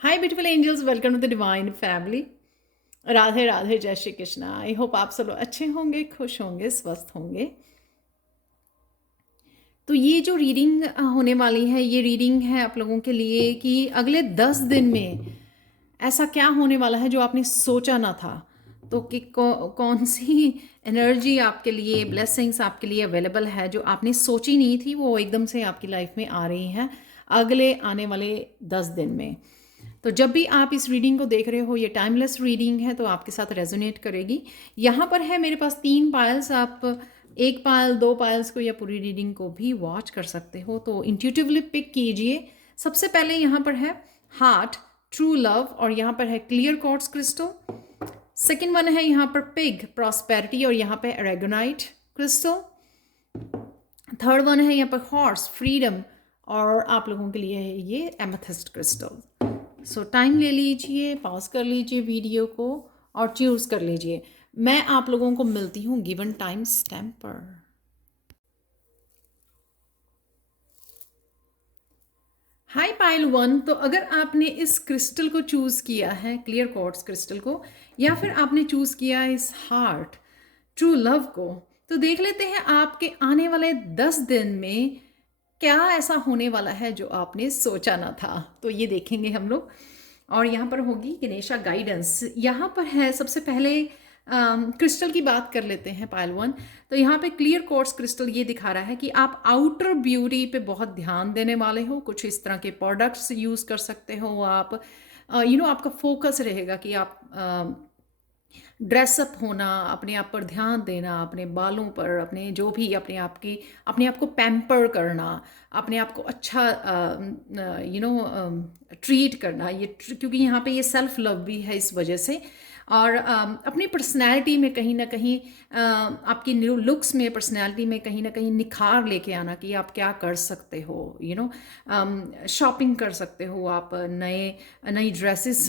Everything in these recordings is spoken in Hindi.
Hi beautiful angels, welcome to the divine family. Radhe Radhe, जय श्री कृष्णा। आई होप आप सब लोग अच्छे होंगे, खुश होंगे, स्वस्थ होंगे। तो ये जो रीडिंग होने वाली है, ये रीडिंग है आप लोगों के लिए कि अगले 10 दिन में ऐसा क्या होने वाला है जो आपने सोचा ना था। तो कि कौन सी एनर्जी आपके लिए, ब्लेसिंग्स आपके लिए अवेलेबल है जो आपने सोची नहीं थी, वो एकदम से आपकी लाइफ में आ रही हैं अगले आने वाले 10 दिन में। तो जब भी आप इस रीडिंग को देख रहे हो, ये टाइमलेस रीडिंग है तो आपके साथ रेजोनेट करेगी। यहाँ पर है मेरे पास 3 पायल्स। आप एक पायल, 2 पायल्स को या पूरी रीडिंग को भी वॉच कर सकते हो। तो इंट्यूटिवली पिक कीजिए। सबसे पहले यहाँ पर है हार्ट, ट्रू लव, और यहाँ पर है clear quartz crystal. Second one है यहाँ पर पिग, प्रॉस्पेरिटी, और यहाँ पे रेगोनाइट क्रिस्टल। थर्ड वन है यहाँ पर हॉर्स, फ्रीडम, और आप लोगों के लिए है ये एमेथिस्ट क्रिस्टल। सो टाइम ले लीजिए, पॉज कर लीजिए वीडियो को और चूज कर लीजिए। मैं आप लोगों को मिलती हूँ गिवन टाइम स्टैम्प पर। हाय पाइल वन। तो अगर आपने इस क्रिस्टल को चूज किया है, क्लियर क्वार्ट्ज क्रिस्टल को, या फिर आपने चूज किया इस हार्ट, ट्रू लव को, तो देख लेते हैं आपके आने वाले 10 दिन में क्या ऐसा होने वाला है जो आपने सोचा ना था। तो ये देखेंगे हम लोग। और यहाँ पर होगी गणेशा गाइडेंस। यहाँ पर है सबसे पहले क्रिस्टल की बात कर लेते हैं पायल वन। तो यहाँ पे क्लियर क्वार्ट्ज क्रिस्टल ये दिखा रहा है कि आप आउटर ब्यूटी पे बहुत ध्यान देने वाले हो। कुछ इस तरह के प्रोडक्ट्स यूज़ कर सकते हो आप। आपका फोकस रहेगा कि आप ड्रेसअप होना, अपने आप पर ध्यान देना, अपने बालों पर, अपने जो भी अपने आप को पैम्पर करना, अपने आप को अच्छा ट्रीट करना। क्योंकि यहाँ पे ये सेल्फ लव भी है इस वजह से। और अपनी पर्सनैलिटी में कहीं ना कहीं आपकी न्यू लुक्स में, पर्सनैलिटी में कहीं ना कहीं निखार लेके आना कि आप क्या कर सकते हो। शॉपिंग कर सकते हो आप, नई ड्रेसेस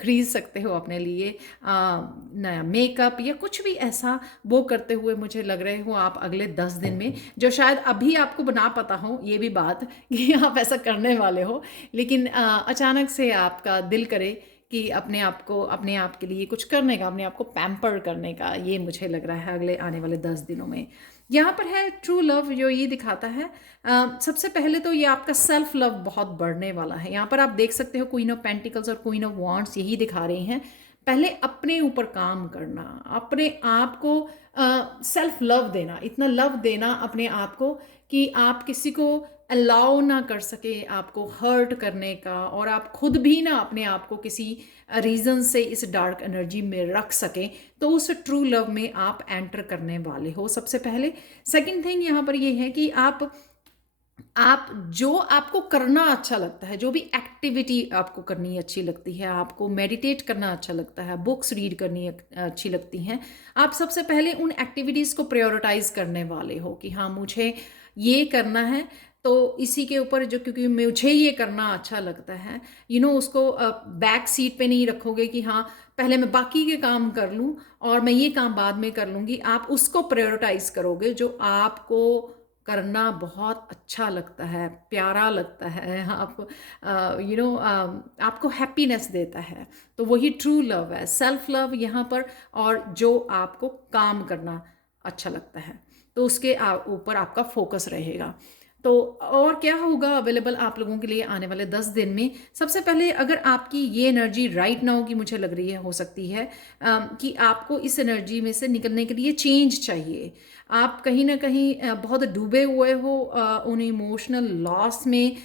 खरीद सकते हो अपने लिए, नया मेकअप या कुछ भी ऐसा वो करते हुए मुझे लग रहे हो आप अगले 10 दिन में, जो शायद अभी आपको बना पता हो ये भी बात कि आप ऐसा करने वाले हो, लेकिन अचानक से आपका दिल करे कि अपने आप के लिए कुछ करने का, अपने आप को पैम्पर करने का। ये मुझे लग रहा है अगले आने वाले 10 दिनों में। यहाँ पर है ट्रू लव, जो ये दिखाता है सबसे पहले तो ये आपका सेल्फ लव बहुत बढ़ने वाला है। यहाँ पर आप देख सकते हो क्वीन ऑफ पेंटिकल्स और क्वीन ऑफ वांड्स यही दिखा रही हैं। पहले अपने ऊपर काम करना, अपने आप को सेल्फ लव देना, इतना लव देना अपने आप को कि आप किसी को अलाउ ना कर सके आपको हर्ट करने का, और आप खुद भी ना अपने आप को किसी रीज़न से इस डार्क एनर्जी में रख सके। तो उस ट्रू लव में आप एंटर करने वाले हो सबसे पहले। सेकंड थिंग यहाँ पर ये है कि आप जो आपको करना अच्छा लगता है, जो भी एक्टिविटी आपको करनी अच्छी लगती है, आपको मेडिटेट करना अच्छा लगता है, बुक्स रीड करनी अच्छी लगती हैं, आप सबसे पहले उन एक्टिविटीज़ को प्रायोरिटाइज करने वाले हो कि हाँ मुझे ये करना है। तो इसी के ऊपर जो, क्योंकि मुझे ये करना अच्छा लगता है, उसको बैक सीट पे नहीं रखोगे कि हाँ पहले मैं बाकी के काम कर लूँ और मैं ये काम बाद में कर लूँगी। आप उसको प्रायोरिटाइज करोगे जो आपको करना बहुत अच्छा लगता है, प्यारा लगता है, आपको हैप्पीनेस देता है। तो वही ट्रू लव है, सेल्फ लव यहाँ पर। और जो आपको काम करना अच्छा लगता है तो उसके ऊपर आपका फोकस रहेगा। तो और क्या होगा अवेलेबल आप लोगों के लिए आने वाले 10 दिन में। सबसे पहले अगर आपकी ये एनर्जी राइट नाउ की मुझे लग रही है, हो सकती है कि आपको इस एनर्जी में से निकलने के लिए चेंज चाहिए। आप कहीं ना कहीं बहुत डूबे हुए हो उन इमोशनल लॉस में,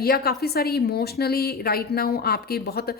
या काफ़ी सारी इमोशनली राइट नाउ आपकी बहुत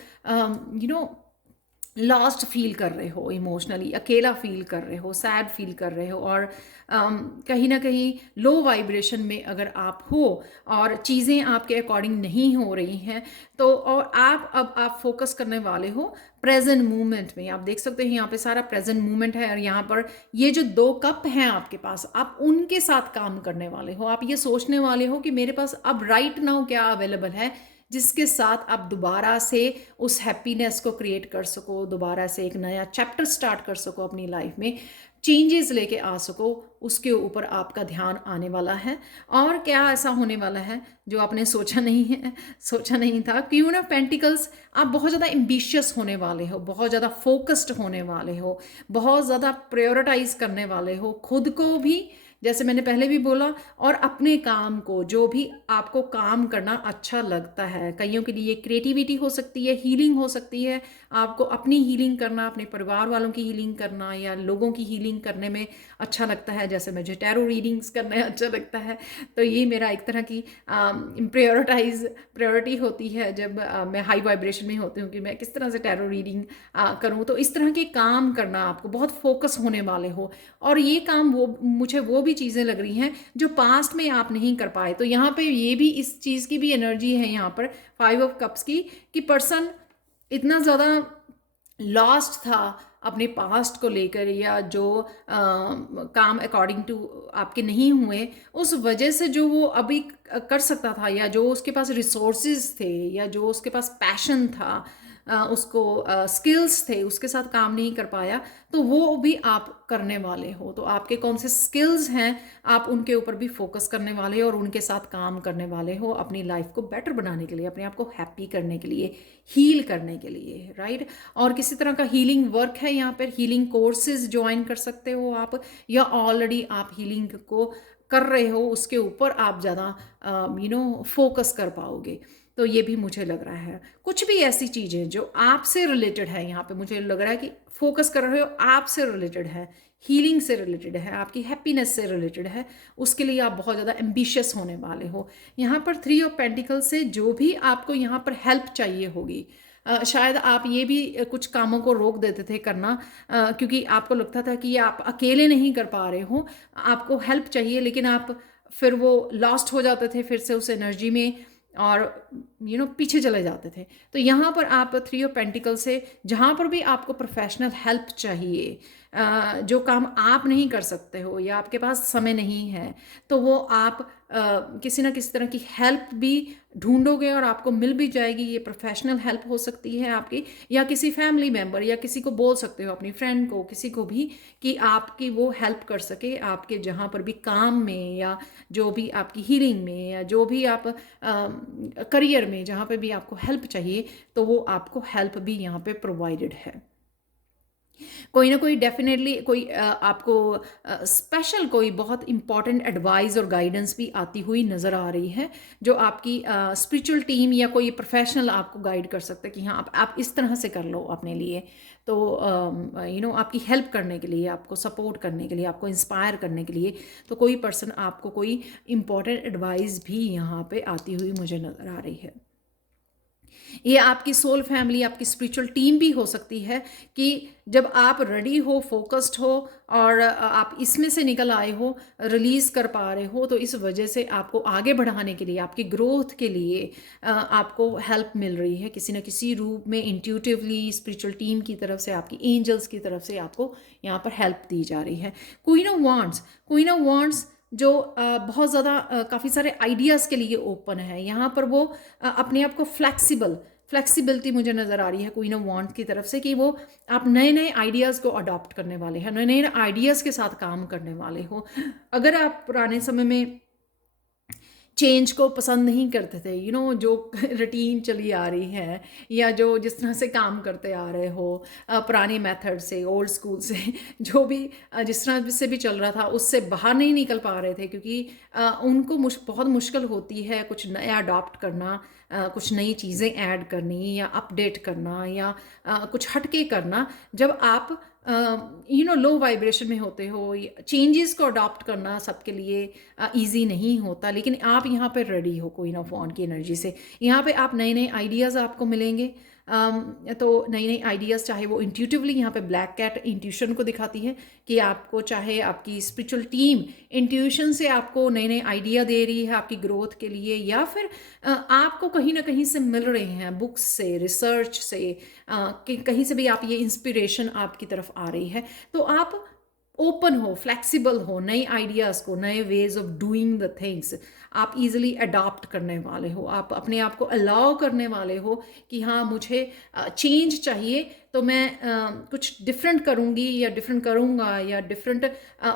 लॉस्ट फील कर रहे हो, इमोशनली अकेला फील कर रहे हो, सैड फील कर रहे हो, और कहीं ना कहीं लो वाइब्रेशन में अगर आप हो और चीज़ें आपके अकॉर्डिंग नहीं हो रही हैं, तो और आप फोकस करने वाले हो प्रेजेंट मोमेंट में। आप देख सकते हैं यहाँ पे सारा प्रेजेंट मोमेंट है, और यहाँ पर ये जो 2 कप हैं आपके पास, आप उनके साथ काम करने वाले हो। आप ये सोचने वाले हो कि मेरे पास अब राइट नाउ क्या अवेलेबल है जिसके साथ आप दोबारा से उस हैप्पीनेस को क्रिएट कर सको, दोबारा से एक नया चैप्टर स्टार्ट कर सको अपनी लाइफ में। चेंजेस लेके आ सको, उसके ऊपर आपका ध्यान आने वाला है। और क्या ऐसा होने वाला है जो आपने सोचा नहीं है, सोचा नहीं था। क्वीन ऑफ पेंटिकल्स, आप बहुत ज़्यादा एम्बिशियस होने वाले हो, बहुत ज़्यादा फोकस्ड होने वाले हो, बहुत ज़्यादा प्रायोरिटाइज करने वाले हो खुद को भी, जैसे मैंने पहले भी बोला, और अपने काम को, जो भी आपको काम करना अच्छा लगता है। कईयों के लिए क्रिएटिविटी हो सकती है, हीलिंग हो सकती है, आपको अपनी हीलिंग करना, अपने परिवार वालों की हीलिंग करना या लोगों की हीलिंग करने में अच्छा लगता है, जैसे मुझे टैरो रीडिंग्स करना अच्छा लगता है। तो ये मेरा एक तरह की प्रायोरिटी होती है जब मैं हाई वाइब्रेशन में होती हूँ कि मैं किस तरह से टैरो रीडिंग करूँ। तो इस तरह के काम करना, आपको बहुत फोकस होने वाले हो, और ये काम मुझे वो भी चीज़ें लग रही हैं जो पास्ट में आप नहीं कर पाए। तो यहाँ पे ये भी, इस चीज़ की भी एनर्जी है यहाँ पर 5 ऑफ कप्स की, कि पर्सन इतना ज़्यादा लॉस्ट था अपने पास्ट को लेकर, या जो काम अकॉर्डिंग टू आपके नहीं हुए, उस वजह से जो वो अभी कर सकता था, या जो उसके पास रिसोर्सेज थे, या जो उसके पास पैशन था, उसको स्किल्स थे, उसके साथ काम नहीं कर पाया, तो वो भी आप करने वाले हो। तो आपके कौन से स्किल्स हैं, आप उनके ऊपर भी फोकस करने वाले हो और उनके साथ काम करने वाले हो, अपनी लाइफ को बेटर बनाने के लिए, अपने आप को हैप्पी करने के लिए, हील करने के लिए, राइट। और किसी तरह का हीलिंग वर्क है यहाँ पर, हीलिंग कोर्सेज ज्वाइन कर सकते हो आप, या ऑलरेडी आप हीलिंग को कर रहे हो, उसके ऊपर आप ज़्यादा फोकस कर पाओगे। तो ये भी मुझे लग रहा है। कुछ भी ऐसी चीज़ें जो आपसे रिलेटेड है, यहाँ पे मुझे लग रहा है कि फोकस कर रहे हो, आपसे रिलेटेड है, हीलिंग से रिलेटेड है, आपकी हैप्पीनेस से रिलेटेड है, उसके लिए आप बहुत ज़्यादा एम्बिशियस होने वाले हो। यहाँ पर 3 ऑफ पेंटिकल्स से जो भी आपको यहाँ पर हेल्प चाहिए होगी, शायद आप ये भी कुछ कामों को रोक देते थे करना, क्योंकि आपको लगता था कि ये आप अकेले नहीं कर पा रहे हो, आपको हेल्प चाहिए, लेकिन आप फिर वो लॉस्ट हो जाते थे फिर से उस एनर्जी में, और पीछे चले जाते थे। तो यहाँ पर आप 3 ऑफ पेंटिकल से, जहाँ पर भी आपको प्रोफेशनल हेल्प चाहिए, जो काम आप नहीं कर सकते हो या आपके पास समय नहीं है, तो वो आप किसी ना किसी तरह की हेल्प भी ढूंढोगे और आपको मिल भी जाएगी। ये प्रोफेशनल हेल्प हो सकती है आपकी, या किसी फैमिली मेम्बर, या किसी को बोल सकते हो, अपनी फ्रेंड को, किसी को भी, कि आपकी वो हेल्प कर सके आपके जहाँ पर भी काम में, या जो भी आपकी हीलिंग में, या जो भी आप करियर में, जहाँ पे भी आपको हेल्प चाहिए, तो वो आपको हेल्प भी यहाँ पे प्रोवाइडेड है। कोई ना कोई डेफिनेटली कोई आपको स्पेशल कोई बहुत इंपॉर्टेंट एडवाइस और गाइडेंस भी आती हुई नज़र आ रही है, जो आपकी स्पिरिचुअल टीम या कोई प्रोफेशनल आपको गाइड कर सकता है कि हाँ आप इस तरह से कर लो अपने लिए। तो आपकी हेल्प करने के लिए, आपको सपोर्ट करने के लिए, आपको इंस्पायर करने के लिए, तो कोई पर्सन आपको कोई इंपॉर्टेंट एडवाइस भी यहाँ पे आती हुई मुझे नज़र आ रही है। ये आपकी सोल फैमिली, आपकी स्पिरिचुअल टीम भी हो सकती है, कि जब आप रेडी हो, फोकस्ड हो, और आप इसमें से निकल आए हो, रिलीज कर पा रहे हो, तो इस वजह से आपको आगे बढ़ाने के लिए, आपकी ग्रोथ के लिए आपको हेल्प मिल रही है किसी न किसी रूप में, इंट्यूटिवली, स्पिरिचुअल टीम की तरफ से, आपकी एंजल्स की तरफ से आपको यहाँ पर हेल्प दी जा रही है। क्वीन ऑफ वांड्स जो बहुत ज़्यादा काफ़ी सारे आइडियाज़ के लिए ओपन है, यहाँ पर वो अपने आप को फ्लेक्सिबिलिटी मुझे नज़र आ रही है क्वीन ऑफ वांड्स की तरफ से, कि वो आप नए नए आइडियाज़ को अडॉप्ट करने वाले हैं, नए नए आइडियाज़ के साथ काम करने वाले हो। अगर आप पुराने समय में चेंज को पसंद नहीं करते थे, जो रूटीन चली आ रही है, या जो जिस तरह से काम करते आ रहे हो, पुरानी मेथड से, ओल्ड स्कूल से, जो भी जिस तरह से भी चल रहा था, उससे बाहर नहीं निकल पा रहे थे, क्योंकि उनको बहुत मुश्किल होती है कुछ नया अडॉप्ट करना, कुछ नई चीज़ें ऐड करनी, या अपडेट करना, या कुछ हटके करना। जब आप लो वाइब्रेशन में होते हो, चेंजेस को अडॉप्ट करना सबके लिए इजी नहीं होता, लेकिन आप यहाँ पे रेडी हो क्वीन ऑफ वांड की एनर्जी से। यहाँ पे आप नए नए आइडियाज़ आपको मिलेंगे। तो नई नई आइडियाज़, चाहे वो इंट्यूटिवली, यहाँ पे ब्लैक कैट इंट्यूशन को दिखाती है, कि आपको चाहे आपकी स्पिरिचुअल टीम इंट्यूशन से आपको नए नए आइडिया दे रही है आपकी ग्रोथ के लिए, या फिर आपको कहीं ना कहीं से मिल रहे हैं, बुक्स से, रिसर्च से, कि कहीं से भी आप ये इंस्पिरेशन आपकी तरफ आ रही है। तो आप ओपन हो, फ्लेक्सिबल हो, नए आइडियाज़ को, नए ways of doing the things आप इजीली अडॉप्ट करने वाले हो, आप अपने आप को अलाउ करने वाले हो कि हाँ मुझे चेंज चाहिए, तो मैं कुछ डिफरेंट करूँगी या डिफरेंट करूँगा या डिफरेंट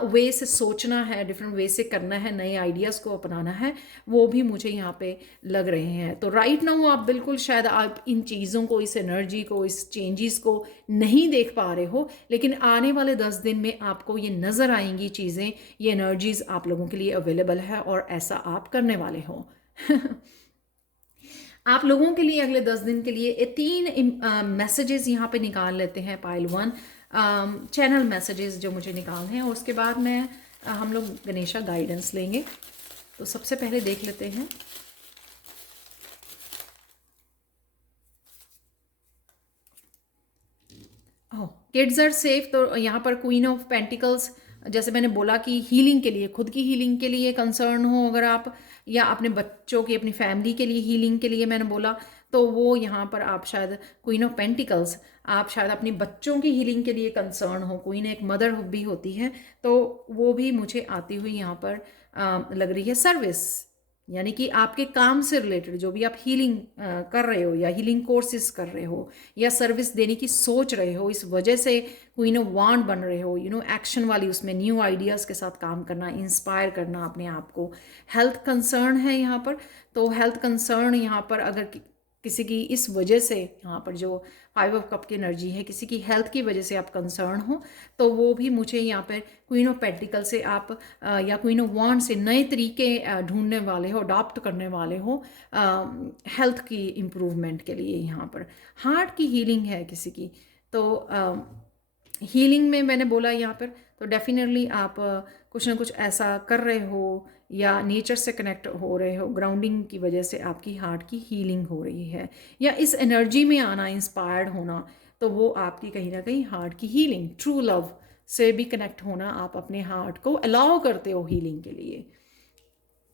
वे से सोचना है, डिफरेंट वे से करना है, नए आइडियाज़ को अपनाना है, वो भी मुझे यहाँ पे लग रहे हैं। तो राइट नाउ आप बिल्कुल शायद आप इन चीज़ों को, इस एनर्जी को, इस चेंजेस को नहीं देख पा रहे हो, लेकिन आने वाले 10 दिन में आपको ये नज़र आएंगी चीज़ें, ये एनर्जीज़ आप लोगों के लिए अवेलेबल है और ऐसा आप करने वाले हो। आप लोगों के लिए अगले 10 दिन के लिए ये 3 मैसेजेस यहाँ पे निकाल लेते हैं। पाइल 1 चैनल मैसेजेस जो मुझे निकालने हैं, और उसके बाद मैं हम लोग गणेशा गाइडेंस लेंगे। तो सबसे पहले देख लेते हैं। ओह, किड्स आर सेफ। तो यहाँ पर क्वीन ऑफ पेंटिकल्स, जैसे मैंने बोला कि हीलिंग के लिए, खुद की हीलिंग के लिए कंसर्न हो अगर आप, या अपने बच्चों की, अपनी फैमिली के लिए हीलिंग के लिए मैंने बोला, तो वो यहाँ पर आप शायद क्वीन ऑफ पेंटिकल्स, आप शायद अपने बच्चों की हीलिंग के लिए कंसर्न हो। क्वीन एक मदर भी होती है, तो वो भी मुझे आती हुई यहाँ पर लग रही है। सर्विस, यानी कि आपके काम से रिलेटेड जो भी आप हीलिंग कर रहे हो या हीलिंग कोर्सेज कर रहे हो या सर्विस देने की सोच रहे हो, इस वजह से क्वीन ऑफ वांड बन रहे हो, एक्शन वाली, उसमें न्यू आइडियाज़ के साथ काम करना, इंस्पायर करना अपने आप को। हेल्थ कंसर्न है यहाँ पर, तो हेल्थ कंसर्न यहाँ पर अगर किसी की इस वजह से, यहाँ पर जो 5 ऑफ कप की एनर्जी है, किसी की हेल्थ की वजह से आप कंसर्न हो, तो वो भी मुझे यहाँ पर क्वीन ऑफ पेंटिकल से आप या क्वीन ऑफ वांड से नए तरीके ढूंढने वाले हो, अडॉप्ट करने वाले हो हेल्थ की इम्प्रूवमेंट के लिए। यहाँ पर हार्ट की हीलिंग है किसी की, तो हीलिंग में मैंने बोला यहाँ पर, तो डेफिनेटली आप कुछ ना कुछ ऐसा कर रहे हो या नेचर से कनेक्ट हो रहे हो, ग्राउंडिंग की वजह से आपकी हार्ट की हीलिंग हो रही है, या इस एनर्जी में आना, इंस्पायर्ड होना, तो वो आपकी कहीं ना कहीं हार्ट की हीलिंग, ट्रू लव से भी कनेक्ट होना, आप अपने हार्ट को अलाउ करते हो हीलिंग के लिए,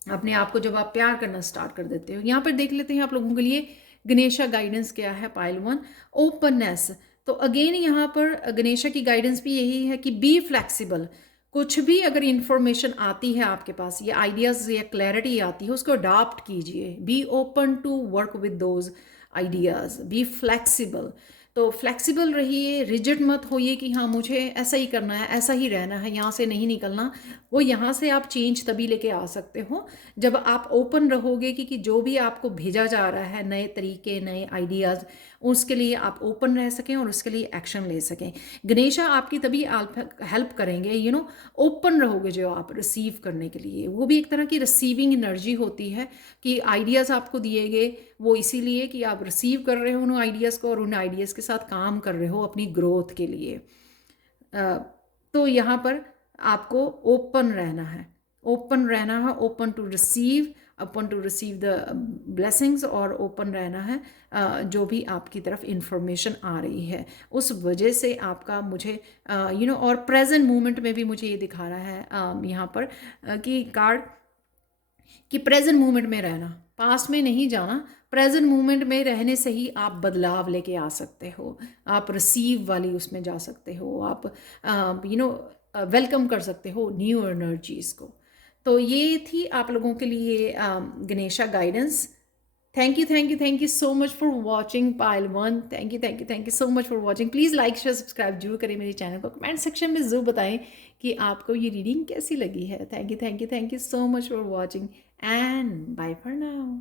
अपने आप को जब आप प्यार करना स्टार्ट कर देते हो। यहाँ पर देख लेते हैं आप लोगों के लिए गणेशा गाइडेंस क्या है। Pile 1 openness. तो अगेन यहाँ पर गणेशा की गाइडेंस भी यही है कि बी फ्लेक्सिबल। कुछ भी अगर इंफॉर्मेशन आती है आपके पास, या आइडियाज़ या क्लैरिटी आती है, उसको अडॉप्ट कीजिए। Be open to work with those ideas, be flexible. तो फ्लेक्सिबल रहिए, रिजिड मत होइए कि हाँ मुझे ऐसा ही करना है, ऐसा ही रहना है, यहाँ से नहीं निकलना। वो यहाँ से आप चेंज तभी लेके आ सकते हो जब आप ओपन रहोगे कि जो भी आपको भेजा जा रहा है, नए तरीके, नए आइडियाज़, उसके लिए आप ओपन रह सकें और उसके लिए एक्शन ले सकें। गणेशा आपकी तभी हेल्प करेंगे, ओपन रहोगे जो आप रिसीव करने के लिए। वो भी एक तरह की रिसीविंग एनर्जी होती है कि आइडियाज़ आपको दिए गए, वो इसीलिए कि आप रिसीव कर रहे हो उन आइडियाज़ को और उन आइडियाज़ के साथ काम कर रहे हो अपनी ग्रोथ के लिए। तो यहाँ पर आपको ओपन रहना है, ओपन रहना है, open to receive the blessings, और ओपन रहना है जो भी आपकी तरफ इंफॉर्मेशन आ रही है उस वजह से आपका, मुझे और प्रेजेंट मोमेंट में भी मुझे ये दिखा रहा है यहाँ पर कि कार्ड, कि प्रेजेंट मोमेंट में रहना, पास्ट में नहीं जाना, प्रेजेंट मोमेंट में रहने से ही आप बदलाव लेके आ सकते हो, आप रिसीव वाली उसमें जा सकते हो, आप वेलकम कर सकते हो न्यू एनर्जीज़ को। तो ये थी आप लोगों के लिए Ganesha guidance. Thank you so much for watching pile 1। Thank you so much for watching. Please like share subscribe जरूर करें मेरे चैनल को। कमेंट सेक्शन में ज़रूर बताएं कि आपको ये रीडिंग कैसी लगी है। Thank you so much for watching and bye for now.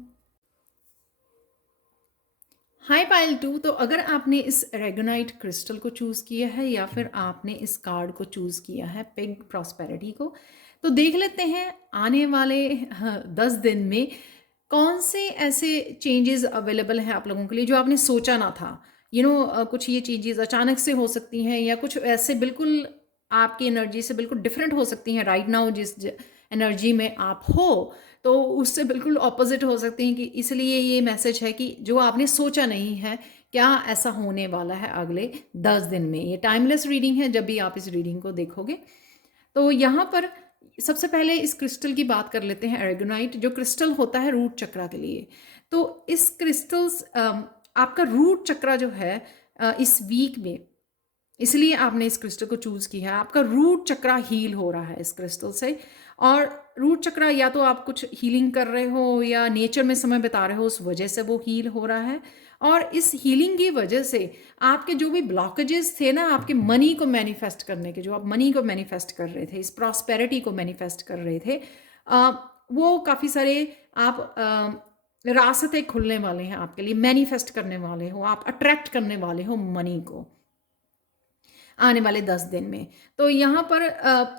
Hi pile 2। तो अगर आपने इस रेगोनाइट क्रिस्टल को चूज़ किया है या फिर आपने इस कार्ड को चूज़ किया है, पिग प्रॉस्पेरिटी को, तो देख लेते हैं आने वाले 10 दिन में कौन से ऐसे चेंजेस अवेलेबल हैं आप लोगों के लिए जो आपने सोचा ना था। कुछ ये चेंजेस अचानक से हो सकती हैं, या कुछ ऐसे बिल्कुल आपकी एनर्जी से बिल्कुल डिफरेंट हो सकती हैं। राइट नाउ जिस एनर्जी में आप हो, तो उससे बिल्कुल ऑपोजिट हो सकती हैं, कि इसलिए ये मैसेज है कि जो आपने सोचा नहीं है, क्या ऐसा होने वाला है अगले 10 दिन में। ये टाइमलेस रीडिंग है, जब भी आप इस रीडिंग को देखोगे। तो यहाँ पर सबसे पहले इस क्रिस्टल की बात कर लेते हैं, एर्गोनाइट, जो क्रिस्टल होता है रूट चक्रा के लिए। तो इस क्रिस्टल्स आपका रूट चक्रा जो है इस वीक में, इसलिए आपने इस क्रिस्टल को चूज़ किया है, आपका रूट चक्रा हील हो रहा है इस क्रिस्टल से। और रूट चक्रा या तो आप कुछ हीलिंग कर रहे हो या नेचर में समय बिता रहे हो, उस वजह से वो हील हो रहा है। और इस हीलिंग की वजह से आपके जो भी ब्लॉकेजेस थे ना, आपके मनी को मैनिफेस्ट करने के, जो आप मनी को मैनिफेस्ट कर रहे थे, इस प्रॉस्पेरिटी को मैनिफेस्ट कर रहे थे, वो काफ़ी सारे आप रास्ते खुलने वाले हैं आपके लिए, मैनिफेस्ट करने वाले हो, आप अट्रैक्ट करने वाले हो मनी को आने वाले 10 दिन में। तो यहाँ पर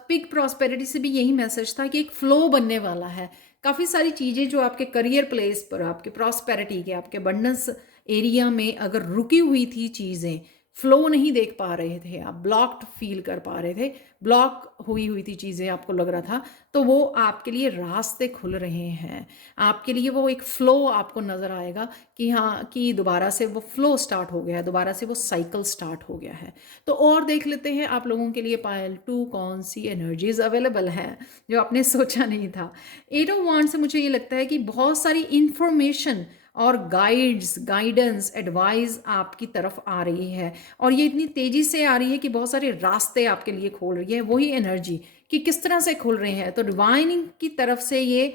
पिग प्रॉस्पेरिटी से भी यही मैसेज था कि एक फ्लो बनने वाला है। काफ़ी सारी चीज़ें जो आपके करियर प्लेस पर, आपके प्रॉस्पेरिटी के, आपके अबंडेंस एरिया में अगर रुकी हुई थी चीज़ें, फ्लो नहीं देख पा रहे थे, आप ब्लॉक्ड फील कर पा रहे थे, ब्लॉक हुई हुई थी चीज़ें, आपको लग रहा था, तो वो आपके लिए रास्ते खुल रहे हैं। आपके लिए वो एक फ्लो आपको नज़र आएगा कि हाँ, कि दोबारा से वो फ्लो स्टार्ट हो गया है, दोबारा से वो साइकिल स्टार्ट हो गया है। तो और देख लेते हैं आप लोगों के लिए पायल 2 कौन सी एनर्जीज अवेलेबल हैं जो आपने सोचा नहीं था। 8 ऑफ वांड से मुझे ये लगता है कि बहुत सारी इंफॉर्मेशन और गाइडेंस, एडवाइस आपकी तरफ आ रही है, और ये इतनी तेज़ी से आ रही है कि बहुत सारे रास्ते आपके लिए खोल रही है। वही एनर्जी कि किस तरह से खुल रहे हैं, तो डिवाइन की तरफ से ये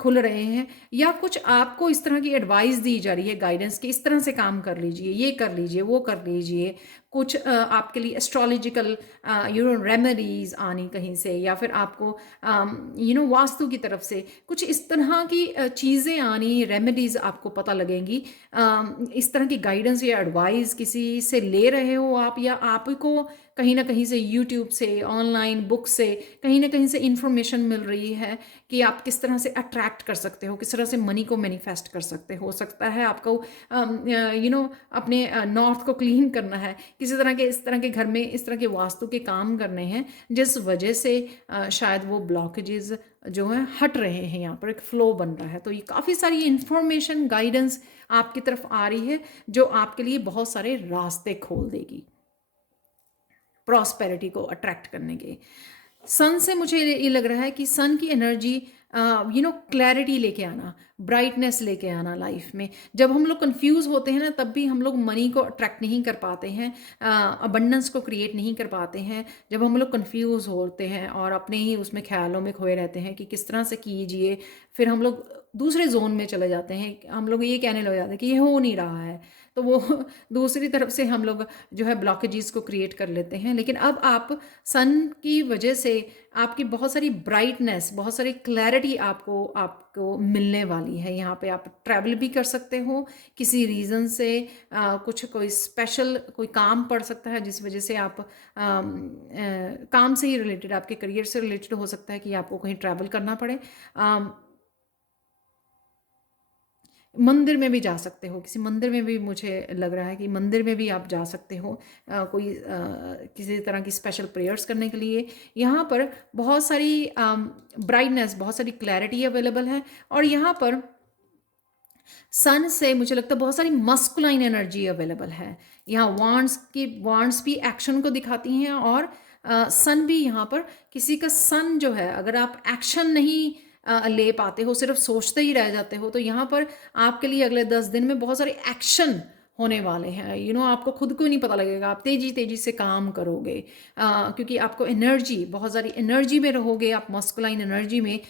खुल रहे हैं, या कुछ आपको इस तरह की एडवाइस दी जा रही है, गाइडेंस की, इस तरह से काम कर लीजिए, ये कर लीजिए, वो कर लीजिए। कुछ आपके लिए एस्ट्रोलॉजिकल रेमेडीज आनी कहीं से, या फिर आपको वास्तु की तरफ से कुछ इस तरह की चीज़ें आनी, रेमेडीज आपको पता लगेंगी। इस तरह की गाइडेंस या एडवाइस किसी से ले रहे हो आप, या आपको कहीं ना कहीं से यूट्यूब से, ऑनलाइन बुक से, कहीं ना कहीं से इंफॉर्मेशन मिल रही है कि आप किस तरह से अट्रैक्ट कर सकते हो, किस तरह से मनी को मैनिफेस्ट कर सकते हो सकता है आपको अपने नॉर्थ को क्लीन करना है, किसी तरह के इस तरह के घर में इस तरह के वास्तु के काम करने हैं, जिस वजह से शायद वो ब्लॉकेजेस जो हैं हट रहे हैं, यहाँ पर एक फ्लो बन रहा है। तो ये काफ़ी सारी इंफॉर्मेशन, गाइडेंस आपकी तरफ आ रही है जो आपके लिए बहुत सारे रास्ते खोल देगी प्रॉस्पेरिटी को अट्रैक्ट करने के। सन से मुझे ये लग रहा है कि सन की एनर्जी क्लैरिटी लेके आना, ब्राइटनेस लेके आना लाइफ में। जब हम लोग कंफ्यूज होते हैं ना, तब भी हम लोग मनी को अट्रैक्ट नहीं कर पाते हैं, अबंडेंस को क्रिएट नहीं कर पाते हैं। जब हम लोग कंफ्यूज होते हैं और अपने ही उसमें ख्यालों में खोए रहते हैं कि किस तरह से कीजिए, फिर हम लोग दूसरे जोन में चले जाते हैं, हम लोग ये कहने लग जाते हैं कि ये हो नहीं रहा है, तो वो दूसरी तरफ से हम लोग जो है ब्लॉकेजेस को क्रिएट कर लेते हैं। लेकिन अब आप सन की वजह से आपकी बहुत सारी ब्राइटनेस, बहुत सारी क्लैरिटी आपको आपको मिलने वाली है। यहाँ पे आप ट्रैवल भी कर सकते हो किसी रीज़न से, कुछ कोई स्पेशल कोई काम पड़ सकता है जिस वजह से आप काम से ही रिलेटेड, आपके करियर से रिलेटेड हो सकता है कि आपको कहीं ट्रैवल करना पड़े। मंदिर में भी जा सकते हो, किसी मंदिर में भी मुझे लग रहा है कि मंदिर में भी आप जा सकते हो किसी तरह की स्पेशल प्रेयर्स करने के लिए। यहाँ पर बहुत सारी ब्राइटनेस, बहुत सारी क्लैरिटी अवेलेबल है। और यहाँ पर सन से मुझे लगता है बहुत सारी मस्कुलाइन एनर्जी अवेलेबल है। यहाँ वांड्स भी एक्शन को दिखाती हैं, और सन भी यहाँ पर किसी का सन जो है, अगर आप एक्शन नहीं ले पाते हो, सिर्फ सोचते ही रह जाते हो, तो यहाँ पर आपके लिए अगले 10 दिन में बहुत सारे एक्शन होने वाले हैं। आपको खुद को नहीं पता लगेगा, आप तेजी तेजी से काम करोगे, क्योंकि आपको एनर्जी, बहुत सारी एनर्जी में रहोगे आप, मस्कुलाइन एनर्जी में,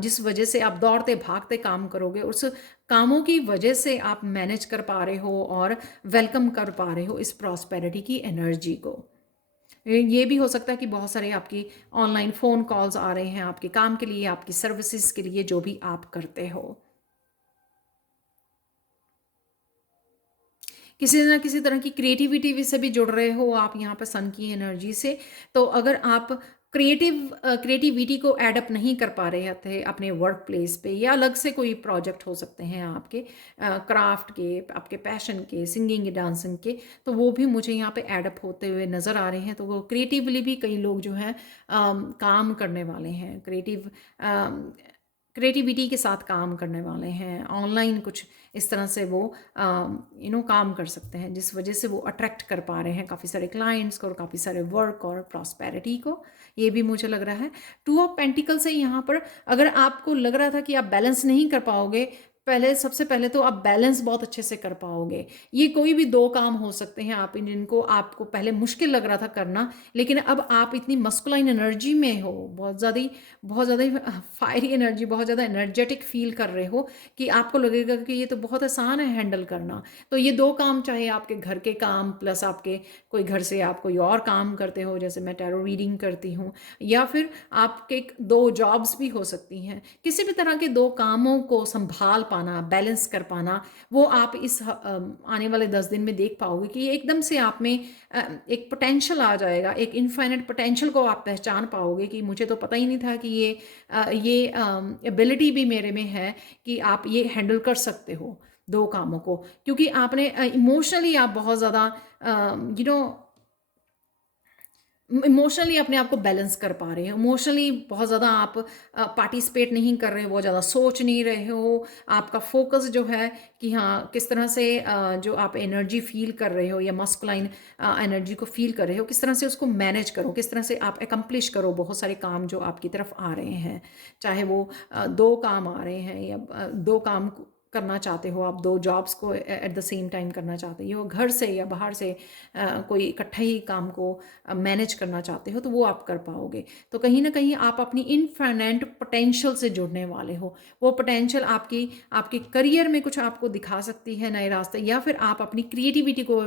जिस वजह से आप दौड़ते भागते काम करोगे। उस कामों की वजह से आप मैनेज कर पा रहे हो और वेलकम कर पा रहे हो इस प्रॉस्पेरिटी की एनर्जी को। ये भी हो सकता है कि बहुत सारे आपकी ऑनलाइन फ़ोन कॉल्स आ रहे हैं आपके काम के लिए, आपकी सर्विसेज के लिए, जो भी आप करते हो। किसी न किसी तरह की क्रिएटिविटी से भी जुड़ रहे हो आप यहाँ पर सन की एनर्जी से। तो अगर आप क्रिएटिविटी को एडअप नहीं कर पा रहे थे अपने वर्क प्लेस पे, या अलग से कोई प्रोजेक्ट हो सकते हैं आपके क्राफ्ट के, आपके पैशन के, सिंगिंग डांसिंग के, तो वो भी मुझे यहाँ पे एडअप होते हुए नज़र आ रहे हैं। तो वो क्रिएटिवली भी कई लोग जो हैं काम करने वाले हैं, क्रिएटिविटी के साथ काम करने वाले हैं, ऑनलाइन कुछ इस तरह से वो काम कर सकते हैं, जिस वजह से वो अट्रैक्ट कर पा रहे हैं काफ़ी सारे क्लाइंट्स को और काफ़ी सारे वर्क और प्रॉस्पेरिटी को। ये भी मुझे लग रहा है। 2 ऑफ पेंटिकल से यहाँ पर अगर आपको लग रहा था कि आप बैलेंस नहीं कर पाओगे पहले सबसे पहले तो आप बैलेंस बहुत अच्छे से कर पाओगे। ये कोई भी 2 काम हो सकते हैं आप जिनको आपको पहले मुश्किल लग रहा था करना, लेकिन अब आप इतनी मस्कुलाइन एनर्जी में हो, बहुत ज़्यादा ही फायरी एनर्जी, बहुत ज़्यादा एनर्जेटिक फ़ील कर रहे हो कि आपको लगेगा कि ये तो बहुत आसान है हैंडल करना। तो ये 2 काम, चाहे आपके घर के काम प्लस आपके कोई घर से आप कोई और काम करते हो, जैसे मैं टैरो रीडिंग करती हूँ, या फिर आपके 2 जॉब्स भी हो सकती हैं। किसी भी तरह के 2 कामों को संभाल पाना, बैलेंस कर पाना, वो आप इस आने वाले 10 दिन में देख पाओगे कि एकदम से आप में एक पोटेंशियल आ जाएगा, एक इनफाइनाइट पोटेंशियल को आप पहचान पाओगे कि मुझे तो पता ही नहीं था कि ये एबिलिटी भी मेरे में है कि आप ये हैंडल कर सकते हो 2 कामों को। क्योंकि आपने इमोशनली आप बहुत ज़्यादा यू नो इमोशनली अपने आप को बैलेंस कर पा रहे हैं। इमोशनली बहुत ज़्यादा आप पार्टिसिपेट नहीं कर रहे हो, बहुत ज़्यादा सोच नहीं रहे हो। आपका फोकस जो है कि हाँ, किस तरह से जो आप एनर्जी फ़ील कर रहे हो या मस्कुलाइन एनर्जी को फ़ील कर रहे हो, किस तरह से उसको मैनेज करो, किस तरह से आप एकम्प्लिश करो बहुत सारे काम जो आपकी तरफ आ रहे हैं। चाहे वो 2 काम आ रहे हैं या 2 काम करना चाहते हो आप, 2 जॉब्स को एट द सेम टाइम करना चाहते हो, घर से या बाहर से कोई इकट्ठा ही काम को मैनेज करना चाहते हो, तो वो आप कर पाओगे। तो कहीं ना कहीं आप अपनी इनफाइनाइट पोटेंशियल से जुड़ने वाले हो। वो पोटेंशियल आपकी आपके करियर में कुछ आपको दिखा सकती है नए रास्ते, या फिर आप अपनी क्रिएटिविटी को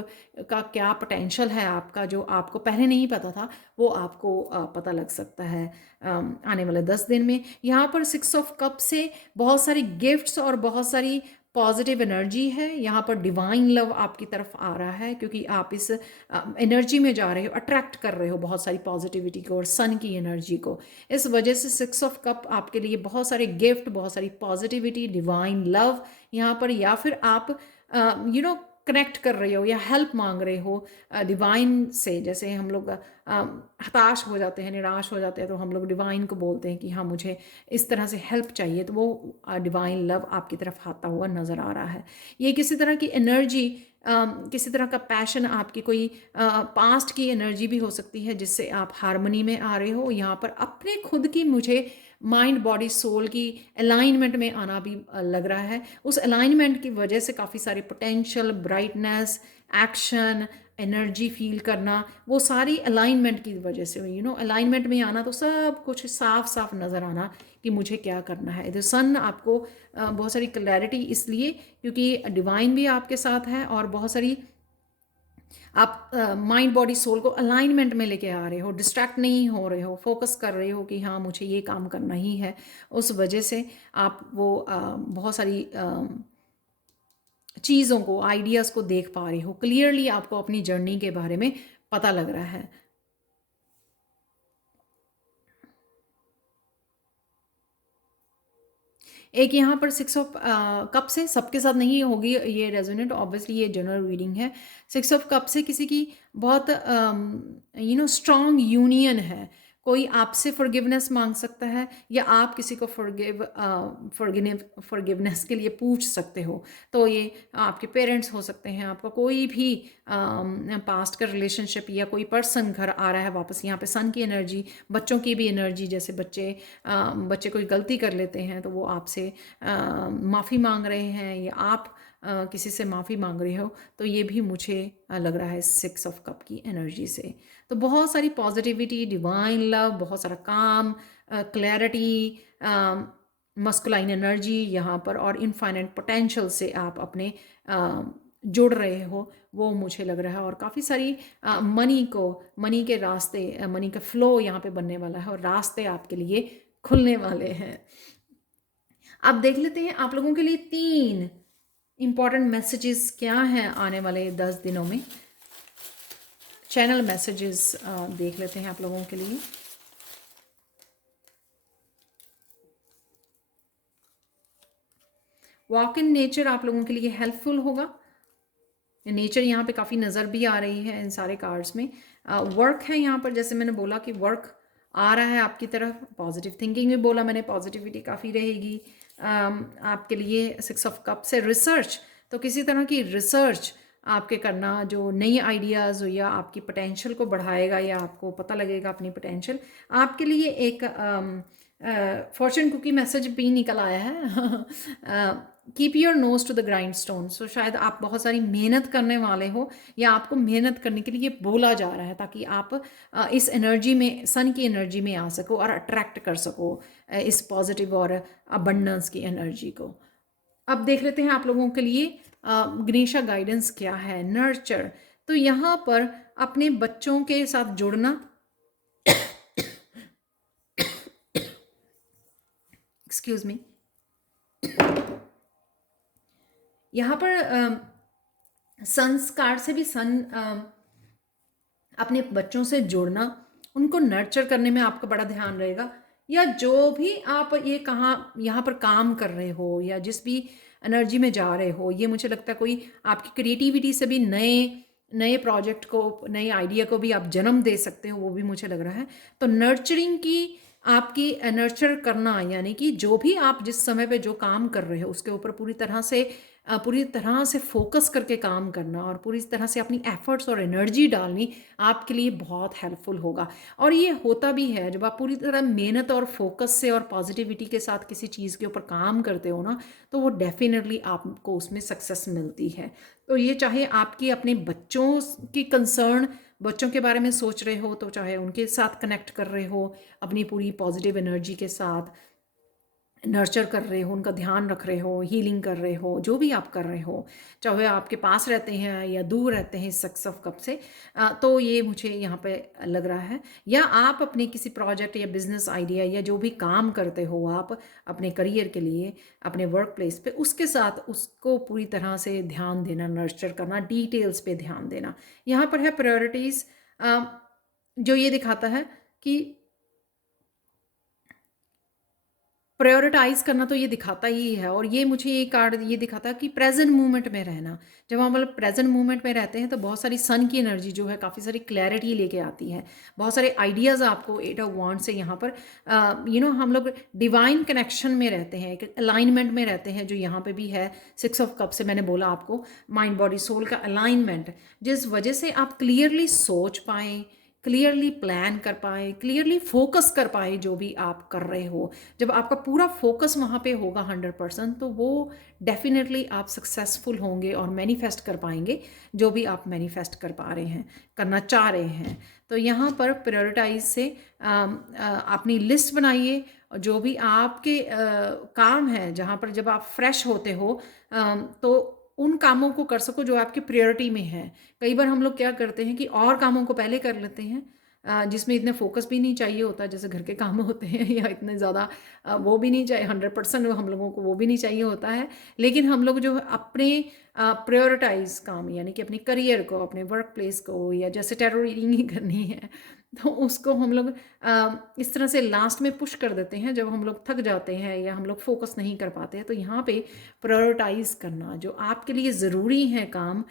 का क्या पोटेंशियल है आपका जो आपको पहले नहीं पता था, वो आपको पता लग सकता है आने वाले 10 दिन में। यहाँ पर 6 ऑफ कप से बहुत सारी गिफ्ट्स और बहुत सारी पॉजिटिव एनर्जी है। यहाँ पर डिवाइन लव आपकी तरफ आ रहा है, क्योंकि आप इस एनर्जी में जा रहे हो, अट्रैक्ट कर रहे हो बहुत सारी पॉजिटिविटी को और सन की एनर्जी को। इस वजह से 6 ऑफ कप आपके लिए बहुत सारे गिफ्ट, बहुत सारी पॉजिटिविटी, डिवाइन लव यहाँ पर, या फिर आप कनेक्ट कर रहे हो या हेल्प मांग रहे हो डिवाइन से। जैसे हम लोग हताश हो जाते हैं, निराश हो जाते हैं, तो हम लोग डिवाइन को बोलते हैं कि हाँ, मुझे इस तरह से हेल्प चाहिए, तो वो डिवाइन लव आपकी तरफ आता हुआ नज़र आ रहा है। ये किसी तरह की एनर्जी, किसी तरह का पैशन, आपकी कोई पास्ट की एनर्जी भी हो सकती है जिससे आप हारमोनी में आ रहे हो। यहाँ पर अपने खुद की, मुझे माइंड बॉडी सोल की अलाइनमेंट में आना भी लग रहा है। उस अलाइनमेंट की वजह से काफ़ी सारे potential, brightness, action, energy feel करना, वो सारी अलाइनमेंट की वजह से हुई। अलाइनमेंट में आना तो सब कुछ साफ साफ नज़र आना कि मुझे क्या करना है। द सन आपको बहुत सारी क्लैरिटी, इसलिए क्योंकि डिवाइन भी आपके साथ है और बहुत सारी आप माइंड बॉडी सोल को अलाइनमेंट में लेके आ रहे हो, डिस्ट्रैक्ट नहीं हो रहे हो, फोकस कर रहे हो कि हाँ, मुझे ये काम करना ही है। उस वजह से आप वो बहुत सारी चीज़ों को, आइडियाज़ को देख पा रहे हो क्लियरली। आपको अपनी जर्नी के बारे में पता लग रहा है। एक यहाँ पर 6 ऑफ कप से सबके साथ नहीं होगी ये रेजोनेट, ऑब्वियसली ये जनरल रीडिंग है। 6 ऑफ कप से किसी की बहुत स्ट्रॉन्ग यूनियन है। कोई आपसे फॉरगिवनेस मांग सकता है, या आप किसी को फॉरगिवनेस के लिए पूछ सकते हो। तो ये आपके पेरेंट्स हो सकते हैं, आपका कोई भी पास्ट का रिलेशनशिप, या कोई पर्सन घर आ रहा है वापस। यहाँ पे सन की एनर्जी, बच्चों की भी एनर्जी, जैसे बच्चे कोई गलती कर लेते हैं तो वो आपसे माफ़ी मांग रहे हैं, या आप किसी से माफ़ी मांग रहे हो। तो ये भी मुझे लग रहा है 6 ऑफ कप की एनर्जी से। तो बहुत सारी पॉजिटिविटी, डिवाइन लव, बहुत सारा काम, क्लैरिटी, मस्कुलाइन एनर्जी यहाँ पर, और इनफाइनाइट पोटेंशियल से आप अपने जुड़ रहे हो, वो मुझे लग रहा है। और काफ़ी सारी मनी के रास्ते, मनी का फ्लो यहाँ पे बनने वाला है, और रास्ते आपके लिए खुलने वाले हैं। अब देख लेते हैं आप लोगों के लिए 3 इंपॉर्टेंट मैसेजेस क्या हैं आने वाले 10 दिनों में। चैनल मैसेजेस देख लेते हैं आप लोगों के लिए। वॉक इन नेचर आप लोगों के लिए हेल्पफुल होगा। नेचर यहाँ पे काफ़ी नज़र भी आ रही है इन सारे कार्ड्स में। वर्क है यहाँ पर, जैसे मैंने बोला कि वर्क आ रहा है आपकी तरफ। पॉजिटिव थिंकिंग भी बोला मैंने, पॉजिटिविटी काफ़ी रहेगी आपके लिए। 6 ऑफ कप से रिसर्च, तो किसी तरह की रिसर्च आपके करना जो नई आइडियाज़ हो, या आपकी पोटेंशियल को बढ़ाएगा, या आपको पता लगेगा अपनी पोटेंशियल। आपके लिए एक फॉर्चून कुकी मैसेज भी निकल आया है keep your nose to the grindstone. So शायद आप बहुत सारी मेहनत करने वाले हो, या आपको मेहनत करने के लिए बोला जा रहा है, ताकि आप इस एनर्जी में, सन की एनर्जी में आ सको और अट्रैक्ट कर सको इस पॉजिटिव और अबंडेंस की एनर्जी को। अब देख लेते हैं आप लोगों के लिए गणेशा गाइडेंस क्या है। नर्चर, तो यहाँ पर अपने बच्चों के साथ जुड़ना, एक्सक्यूज मी, यहाँ पर संस्कार से भी अपने बच्चों से जुड़ना, उनको नर्चर करने में आपका बड़ा ध्यान रहेगा। या जो भी आप ये कहाँ यहाँ पर काम कर रहे हो या जिस भी एनर्जी में जा रहे हो, ये मुझे लगता है कोई आपकी क्रिएटिविटी से भी नए नए प्रोजेक्ट को, नए आइडिया को भी आप जन्म दे सकते हो, वो भी मुझे लग रहा है। तो नर्चरिंग की, आपकी नर्चर करना, यानी कि जो भी आप जिस समय पे जो काम कर रहे हो उसके ऊपर पूरी तरह से फोकस करके काम करना और पूरी तरह से अपनी एफर्ट्स और एनर्जी डालनी आपके लिए बहुत हेल्पफुल होगा। और ये होता भी है, जब आप पूरी तरह मेहनत और फोकस से और पॉजिटिविटी के साथ किसी चीज़ के ऊपर काम करते हो ना, तो वो डेफिनेटली आपको उसमें सक्सेस मिलती है। तो ये चाहे आपकी अपने बच्चों की कंसर्न, बच्चों के बारे में सोच रहे हो, तो चाहे उनके साथ कनेक्ट कर रहे हो अपनी पूरी पॉजिटिव एनर्जी के साथ, नर्चर कर रहे हो, उनका ध्यान रख रहे हो, हीलिंग कर रहे हो, जो भी आप कर रहे हो, चाहे आपके पास रहते हैं या दूर रहते हैं इस सक्स ऑफ कप से, तो ये मुझे यहाँ पे लग रहा है। या आप अपने किसी प्रोजेक्ट या बिजनेस आइडिया या जो भी काम करते हो आप अपने करियर के लिए, अपने वर्क प्लेस पे, उसके साथ उसको पूरी तरह से ध्यान देना, नर्चर करना, डिटेल्स पे ध्यान देना। यहाँ पर है प्रायोरिटीज़, जो ये दिखाता है कि प्रायोरिटाइज करना, तो ये दिखाता ही है। और ये मुझे ये कार्ड ये दिखाता है कि प्रेजेंट मोमेंट में रहना। जब हम मतलब प्रेजेंट मोमेंट में रहते हैं तो बहुत सारी सन की एनर्जी जो है काफ़ी सारी क्लैरिटी लेके आती है, बहुत सारे आइडियाज़ आपको 8 ऑफ वांड से यहाँ पर हम लोग डिवाइन कनेक्शन में रहते हैं, एक अलाइनमेंट में रहते हैं, जो यहाँ पे भी है 6 ऑफ कप से मैंने बोला आपको, माइंड बॉडी सोल का अलाइनमेंट, जिस वजह से आप क्लियरली सोच पाएँ, क्लियरली प्लान कर पाए, क्लियरली फोकस कर पाए जो भी आप कर रहे हो। जब आपका पूरा फोकस वहाँ पे होगा 100%, तो वो डेफिनेटली आप सक्सेसफुल होंगे और मैनिफेस्ट कर पाएंगे जो भी आप मैनिफेस्ट कर पा रहे हैं, करना चाह रहे हैं। तो यहाँ पर प्रायोरिटाइज से अपनी लिस्ट बनाइए, जो भी आपके काम है, जहाँ पर जब आप फ्रेश होते हो तो उन कामों को कर सको जो आपकी प्रायोरिटी में है। कई बार हम लोग क्या करते हैं कि और कामों को पहले कर लेते हैं, जिसमें इतने फोकस भी नहीं चाहिए होता, जैसे घर के काम होते हैं, या इतने ज़्यादा वो भी नहीं चाहिए 100%, हम लोगों को वो भी नहीं चाहिए होता है। लेकिन हम लोग जो अपने प्रायोरिटाइज काम, यानी कि अपने करियर को, अपने वर्क प्लेस को, या जैसे टैरो रीडिंग ही करनी है, तो उसको हम लोग इस तरह से लास्ट में पुश कर देते हैं जब हम लोग थक जाते हैं या हम लोग फोकस नहीं कर पाते हैं। तो यहाँ पे प्रायोरिटाइज करना, जो आपके लिए ज़रूरी है काम